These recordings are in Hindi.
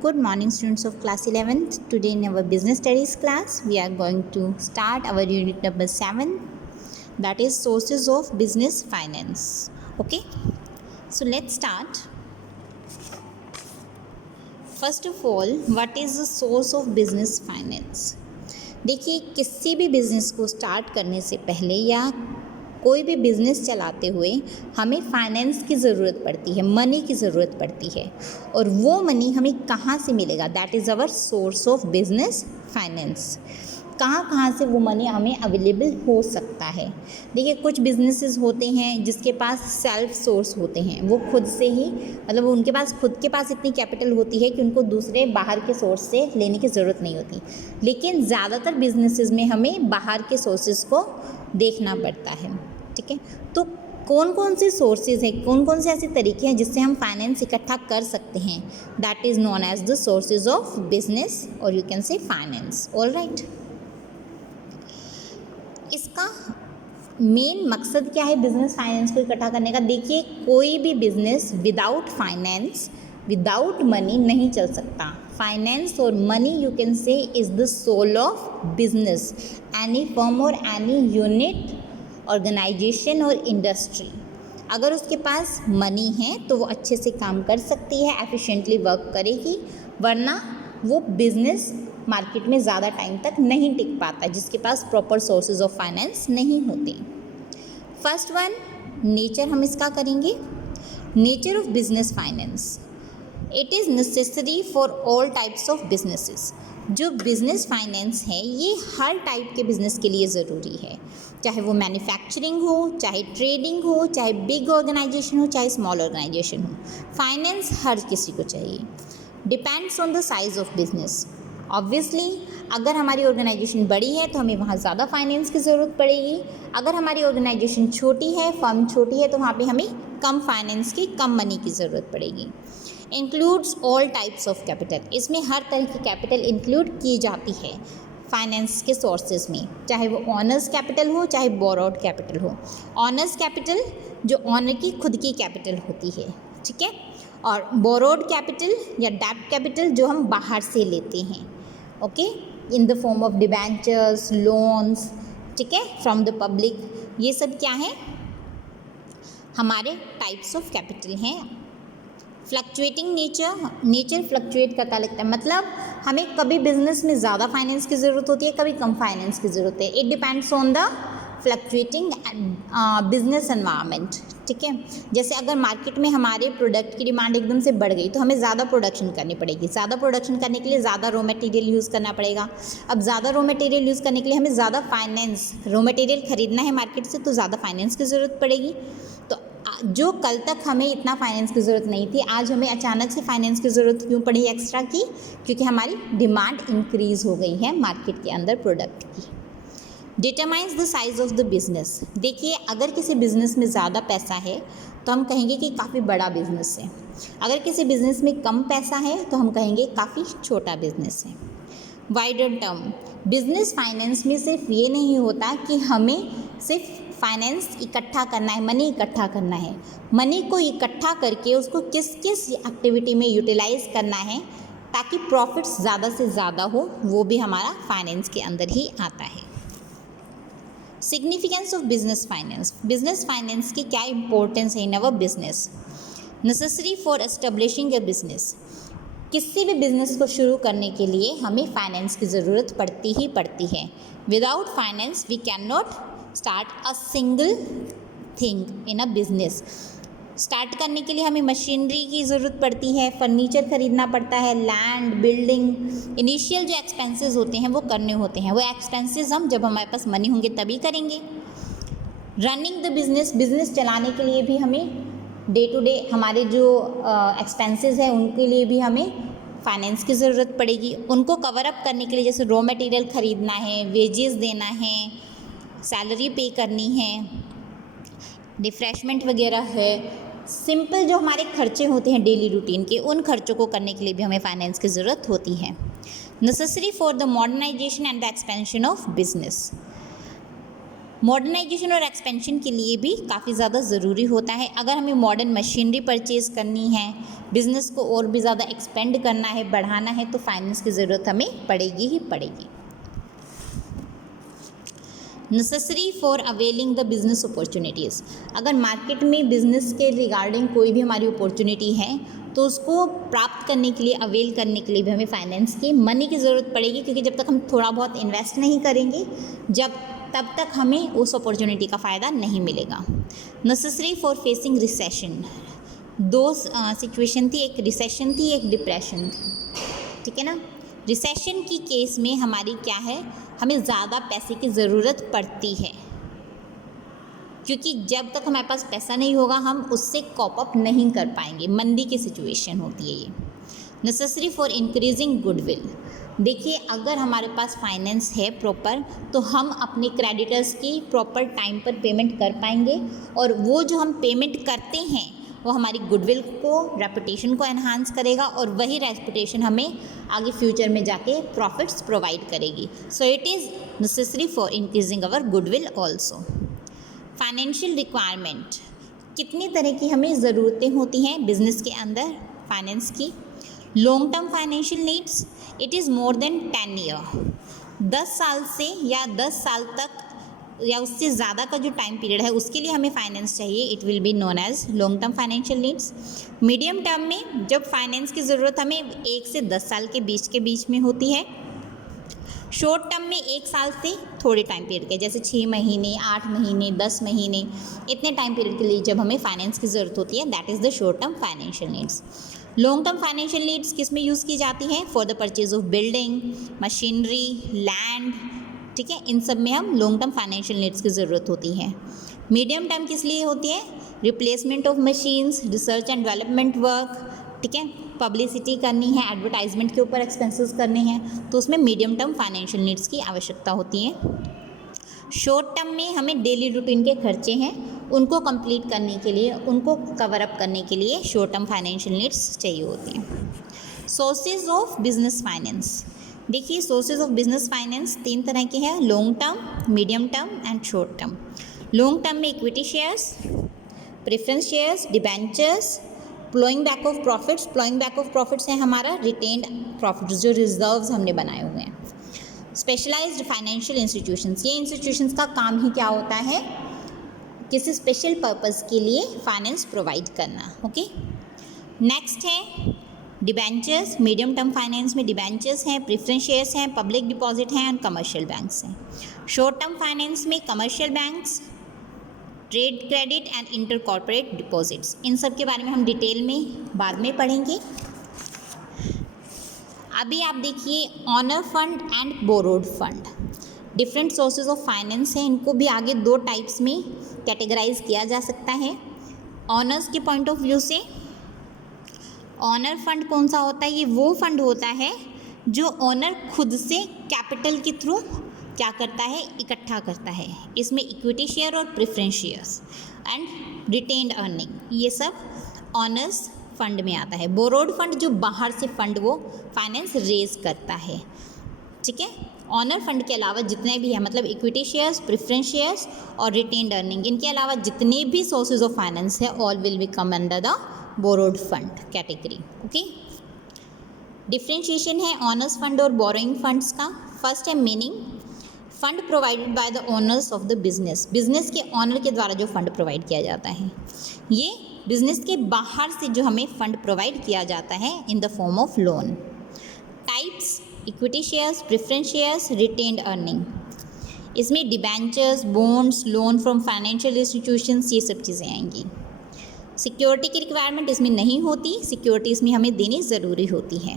Good morning, students of class 11th. Today in our business studies class, we are going to start our unit number 7, that is sources of business finance. Okay, so let's start. First of all, what is the source of business finance? देखिए, किसी भी बिजनेस को स्टार्ट करने से पहले या कोई भी बिज़नेस चलाते हुए हमें फाइनेंस की ज़रूरत पड़ती है, मनी की ज़रूरत पड़ती है। और वो मनी हमें कहाँ से मिलेगा? That is our source of business finance. कहाँ से वो मनी हमें अवेलेबल हो सकता है? देखिए, कुछ बिजनेसेस होते हैं जिसके पास सेल्फ सोर्स होते हैं, वो खुद से ही मतलब उनके पास खुद के पास इतनी कैपिटल होती है कि उनको दूसरे बाहर के सोर्स से लेने की ज़रूरत नहीं होती। लेकिन ज़्यादातर बिजनेसेस में हमें बाहर के सोर्सेज को देखना पड़ता है। ठीक है, तो कौन कौन से सोर्सेज हैं, कौन कौन से ऐसे तरीके हैं जिससे हम फाइनेंस इकट्ठा कर सकते हैं? That is known as the sources of business और you can say finance. All right, इसका मेन मकसद क्या है बिजनेस फाइनेंस को इकट्ठा करने का? देखिए, कोई भी business without finance, without money नहीं चल सकता। फाइनेंस और money you can say is the soul of business, any firm और एनी यूनिट, ऑर्गेनाइजेशन और इंडस्ट्री। अगर उसके पास मनी है तो वो अच्छे से काम कर सकती है, एफिशिएंटली वर्क करेगी, वरना वो बिजनेस मार्केट में ज़्यादा टाइम तक नहीं टिक पाता जिसके पास प्रॉपर सोर्सेज ऑफ फाइनेंस नहीं होते। फर्स्ट वन, नेचर हम इसका करेंगे। Nature of business finance, it is necessary for all types of businesses. जो बिजनेस फाइनेंस है ये हर टाइप के बिजनेस के लिए ज़रूरी है, चाहे वो मैन्युफैक्चरिंग हो, चाहे ट्रेडिंग हो, चाहे बिग ऑर्गेनाइजेशन हो, चाहे स्मॉल ऑर्गेनाइजेशन हो। फाइनेंस हर किसी को चाहिए। Depends on the size of business. Obviously अगर हमारी ऑर्गेनाइजेशन बड़ी है तो हमें वहाँ ज़्यादा फाइनेंस की ज़रूरत पड़ेगी। अगर हमारी ऑर्गेनाइजेशन छोटी है, फर्म छोटी है, तो वहाँ पे हमें कम फाइनेंस की, कम मनी की ज़रूरत पड़ेगी। Includes all types of capital, इसमें हर तरह की कैपिटल इंक्लूड की जाती है फाइनेंस के सोर्सेज में, चाहे वो ऑनर्स कैपिटल हो, चाहे बोरोड कैपिटल हो। ऑनर्स कैपिटल जो ऑनर की खुद की कैपिटल होती है, ठीक है, और बोरोड कैपिटल या डेब्ट कैपिटल जो हम बाहर से लेते हैं, okay, in the form of debentures, loans, ठीक है, फ्रॉम द पब्लिक। ये सब क्या है? हमारे टाइप्स ऑफ कैपिटल हैं। फ्लक्चुएटिंग नेचर फ्लक्चुएट करता लगता है, मतलब हमें कभी बिजनेस में ज़्यादा फाइनेंस की ज़रूरत होती है, कभी कम फाइनेंस की ज़रूरत है। It depends on the fluctuating business environment, ठीक है। जैसे अगर मार्केट में हमारे प्रोडक्ट की डिमांड एकदम से बढ़ गई तो हमें ज़्यादा प्रोडक्शन करनी पड़ेगी। ज़्यादा प्रोडक्शन करने के लिए ज़्यादा रॉ मटेरियल यूज़ करना पड़ेगा। अब ज़्यादा रॉ मटेरियल यूज़ करने के लिए हमें ज़्यादा फाइनेंस, रॉ मटेरियल खरीदना है मार्केट से तो ज़्यादा फाइनेंस की ज़रूरत पड़ेगी। तो जो कल तक हमें इतना फाइनेंस की ज़रूरत नहीं थी, आज हमें अचानक से फाइनेंस की ज़रूरत क्यों पड़ी एक्स्ट्रा की? क्योंकि हमारी डिमांड इंक्रीज़ हो गई है मार्केट के अंदर प्रोडक्ट की। Determines the size of the business. देखिए, अगर किसी बिज़नेस में ज़्यादा पैसा है तो हम कहेंगे कि काफ़ी बड़ा बिज़नेस है। अगर किसी बिज़नेस में कम पैसा है तो हम कहेंगे काफ़ी छोटा बिज़नेस है। वाइडर टर्म, बिजनेस फाइनेंस में सिर्फ ये नहीं होता कि हमें सिर्फ फाइनेंस इकट्ठा करना है, मनी इकट्ठा करना है। मनी को इकट्ठा करके उसको किस किस एक्टिविटी में यूटिलाइज करना है ताकि प्रॉफिट्स ज़्यादा से ज़्यादा हो, वो भी हमारा फाइनेंस के अंदर ही आता है। Significance of business finance, business finance की क्या इंपॉर्टेंस है in our business? Necessary for establishing a business, किसी भी बिज़नेस को शुरू करने के लिए हमें फाइनेंस की ज़रूरत पड़ती ही पड़ती है। Without finance we can not start a single thing in a business. Start करने के लिए हमें मशीनरी की ज़रूरत पड़ती है, फर्नीचर खरीदना पड़ता है, लैंड, बिल्डिंग, इनिशियल जो एक्सपेंसेस होते हैं वो करने होते हैं। वो एक्सपेंसेस हम जब हमारे पास मनी होंगे तभी करेंगे। रनिंग द बिज़नेस, बिज़नेस चलाने के लिए भी हमें डे टू डे हमारे जो एक्सपेंसेस हैं उनके लिए भी हमें फाइनेंस की ज़रूरत पड़ेगी। उनको कवर अप करने के लिए जैसे रॉ मटेरियल ख़रीदना है, वेजेस देना है, सैलरी पे करनी है, रिफ्रेशमेंट वगैरह है, सिंपल जो हमारे खर्चे होते हैं डेली रूटीन के, उन खर्चों को करने के लिए भी हमें फाइनेंस की ज़रूरत होती है। Necessary for the modernisation and the expansion of business, modernisation और एक्सपेंशन के लिए भी काफ़ी ज़्यादा ज़रूरी होता है। अगर हमें मॉडर्न मशीनरी परचेज़ करनी है, बिज़नेस को और भी ज़्यादा एक्सपेंड करना है, बढ़ाना है, तो फाइनेंस की ज़रूरत हमें पड़ेगी ही पड़ेगी। Necessary for availing the business opportunities. अगर मार्केट में बिज़नेस के रिगार्डिंग कोई भी हमारी अपॉर्चुनिटी है तो उसको प्राप्त करने के लिए, अवेल करने के लिए भी हमें फाइनेंस की, मनी की ज़रूरत पड़ेगी, क्योंकि जब तक हम थोड़ा बहुत इन्वेस्ट नहीं करेंगे तब तक हमें उस अपॉर्चुनिटी का फ़ायदा नहीं मिलेगा। Necessary for facing recession. दो सिचुएशन थी, एक रिसेशन थी, एक डिप्रेशन थी, ठीक है ना। रिसेशन की केस में हमारी क्या है, हमें ज़्यादा पैसे की ज़रूरत पड़ती है, क्योंकि जब तक हमारे पास पैसा नहीं होगा हम उससे कॉप अप नहीं कर पाएंगे। मंदी की सिचुएशन होती है ये। Necessary for increasing goodwill. देखिए, अगर हमारे पास फाइनेंस है प्रॉपर तो हम अपने क्रेडिटर्स की प्रॉपर टाइम पर पेमेंट कर पाएंगे, और वो जो हम पेमेंट करते हैं वो हमारी गुडविल को, रेपुटेशन को एनहांस करेगा, और वही रेपुटेशन हमें आगे फ्यूचर में जाके प्रॉफिट्स प्रोवाइड करेगी। So it is necessary for increasing our goodwill also. Financial requirement. कितनी तरह की हमें ज़रूरतें होती हैं बिज़नेस के अंदर फाइनेंस की। Long term financial needs, it is more than 10 year. 10 साल से या 10 साल तक या उससे ज़्यादा का जो टाइम पीरियड है उसके लिए हमें फाइनेंस चाहिए, it will be known as long term financial needs. Medium term में जब फाइनेंस की ज़रूरत हमें 1 से 10 साल के बीच में होती है। शॉर्ट टर्म में 1 साल से थोड़े टाइम पीरियड के, जैसे 6 महीने, 8 महीने, 10 महीने, इतने टाइम पीरियड के लिए जब हमें फाइनेंस की ज़रूरत होती है, that is the short term financial needs. Long term financial needs किस में यूज़ की जाती हैं? For the purchase of building, machinery, land, ठीक है, इन सब में हम लॉन्ग टर्म फाइनेंशियल नीड्स की ज़रूरत होती है। मीडियम टर्म किस लिए होती है? Replacement of machines, research and development work, ठीक है, पब्लिसिटी करनी है, एडवर्टाइजमेंट के ऊपर एक्सपेंसेस करने हैं, तो उसमें मीडियम टर्म फाइनेंशियल नीड्स की आवश्यकता होती है। शॉर्ट टर्म में हमें डेली रूटीन के खर्चे हैं, उनको कंप्लीट करने के लिए, उनको कवर अप करने के लिए शॉर्ट टर्म फाइनेंशियल नीड्स चाहिए होती हैं। Sources of business finance. देखिए, सोर्सेज ऑफ बिजनेस फाइनेंस 3 तरह के हैं, long term, medium term and short term. Long term में equity shares, preference shares, debentures, ploughing back of profits. Ploughing back of profits है हमारा रिटेन्ड प्रॉफिट्स, जो रिजर्व्स हमने बनाए हुए हैं। स्पेशलाइज्ड फाइनेंशियल इंस्टीट्यूशंस, ये इंस्टीट्यूशंस का काम ही क्या होता है? किसी स्पेशल पर्पस के लिए फाइनेंस प्रोवाइड करना। ओके, नेक्स्ट है डिबेंचर्स। मीडियम टर्म फाइनेंस में डिबेंचर्स हैं, प्रेफरेंस शेयर्स हैं, पब्लिक डिपॉजिट हैं और कमर्शियल बैंक्स हैं। शॉर्ट टर्म फाइनेंस में commercial banks, trade credit and inter corporate deposits. इन सब के बारे में हम डिटेल में बाद में पढ़ेंगे। अभी आप देखिए owner fund and borrowed fund, different sources of finance हैं, इनको भी आगे 2 टाइप्स में कैटेगराइज किया जा सकता है। ऑनर्स के पॉइंट ऑफ व्यू से ऑनर फंड कौन सा होता है? ये वो फंड होता है जो ऑनर खुद से कैपिटल के थ्रू क्या करता है? इकट्ठा करता है। इसमें इक्विटी शेयर और preference shares and retained earning, ये सब ऑनर्स फंड में आता है। बोरोड फंड जो बाहर से फंड वो फाइनेंस रेज करता है, ठीक है। ऑनर फंड के अलावा जितने भी हैं, मतलब इक्विटी शेयर्स, प्रेफरेंस शेयर्स और रिटेन्ड अर्निंग, इनके अलावा जितने भी सोर्सेज ऑफ फाइनेंस है, all will be come under the borrowed fund category. Okay, differentiation है ऑनर्स फंड और बोरोइंग फंड्स का। फर्स्ट है meaning, fund provided by the owners of the business. Business के ऑनर के द्वारा जो फंड प्रोवाइड किया जाता है, ये बिजनेस के बाहर से जो हमें फंड प्रोवाइड किया जाता है in the form of loan. Types, equity shares, preference shares, retained earning. इसमें debentures, bonds, loan from financial institutions, ये सब चीज़ें आएंगी। सिक्योरिटी की रिक्वायरमेंट इसमें नहीं होती, सिक्योरिटी इसमें हमें देनी ज़रूरी होती है।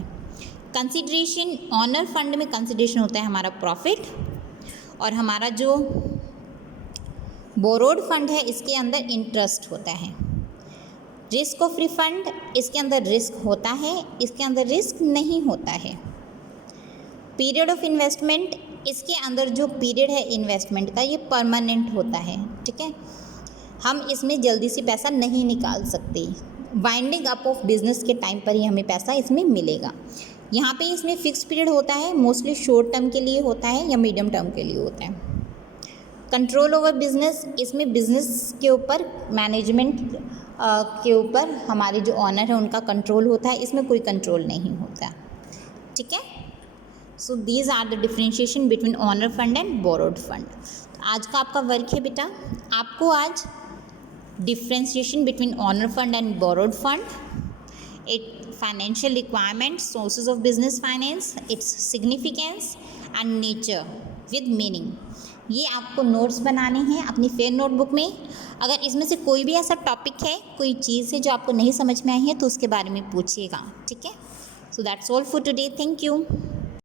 कंसिडरेशन, ऑनर फंड में कंसिडरेशन होता है हमारा प्रॉफिट, और हमारा जो बोरोड फंड है इसके अंदर इंटरेस्ट होता है। रिस्क ऑफ रिफंड, इसके अंदर रिस्क होता है, इसके अंदर रिस्क नहीं होता है। पीरियड ऑफ इन्वेस्टमेंट, इसके अंदर जो पीरियड है इन्वेस्टमेंट का ये परमानेंट होता है, ठीक है, हम इसमें जल्दी से पैसा नहीं निकाल सकते। वाइंडिंग अप ऑफ बिजनेस के टाइम पर ही हमें पैसा इसमें मिलेगा। यहाँ पे इसमें फिक्स पीरियड होता है, मोस्टली शॉर्ट टर्म के लिए होता है या मीडियम टर्म के लिए होता है। कंट्रोल ओवर बिजनेस, इसमें बिजनेस के ऊपर मैनेजमेंट के ऊपर हमारे जो ऑनर है उनका कंट्रोल होता है, इसमें कोई कंट्रोल नहीं होता। ठीक है, so these are the differentiation between owner fund and borrowed fund. आज का आपका वर्क है बेटा, आपको आज differentiation between owner fund and borrowed fund, it financial requirement, sources of business finance, its significance and nature with meaning, ये आपको नोट्स बनाने हैं अपनी फेयर नोटबुक में। अगर इसमें से कोई भी ऐसा टॉपिक है, कोई चीज़ है जो आपको नहीं समझ में आई है तो उसके बारे में पूछिएगा। ठीक है, so that's all for today, thank you.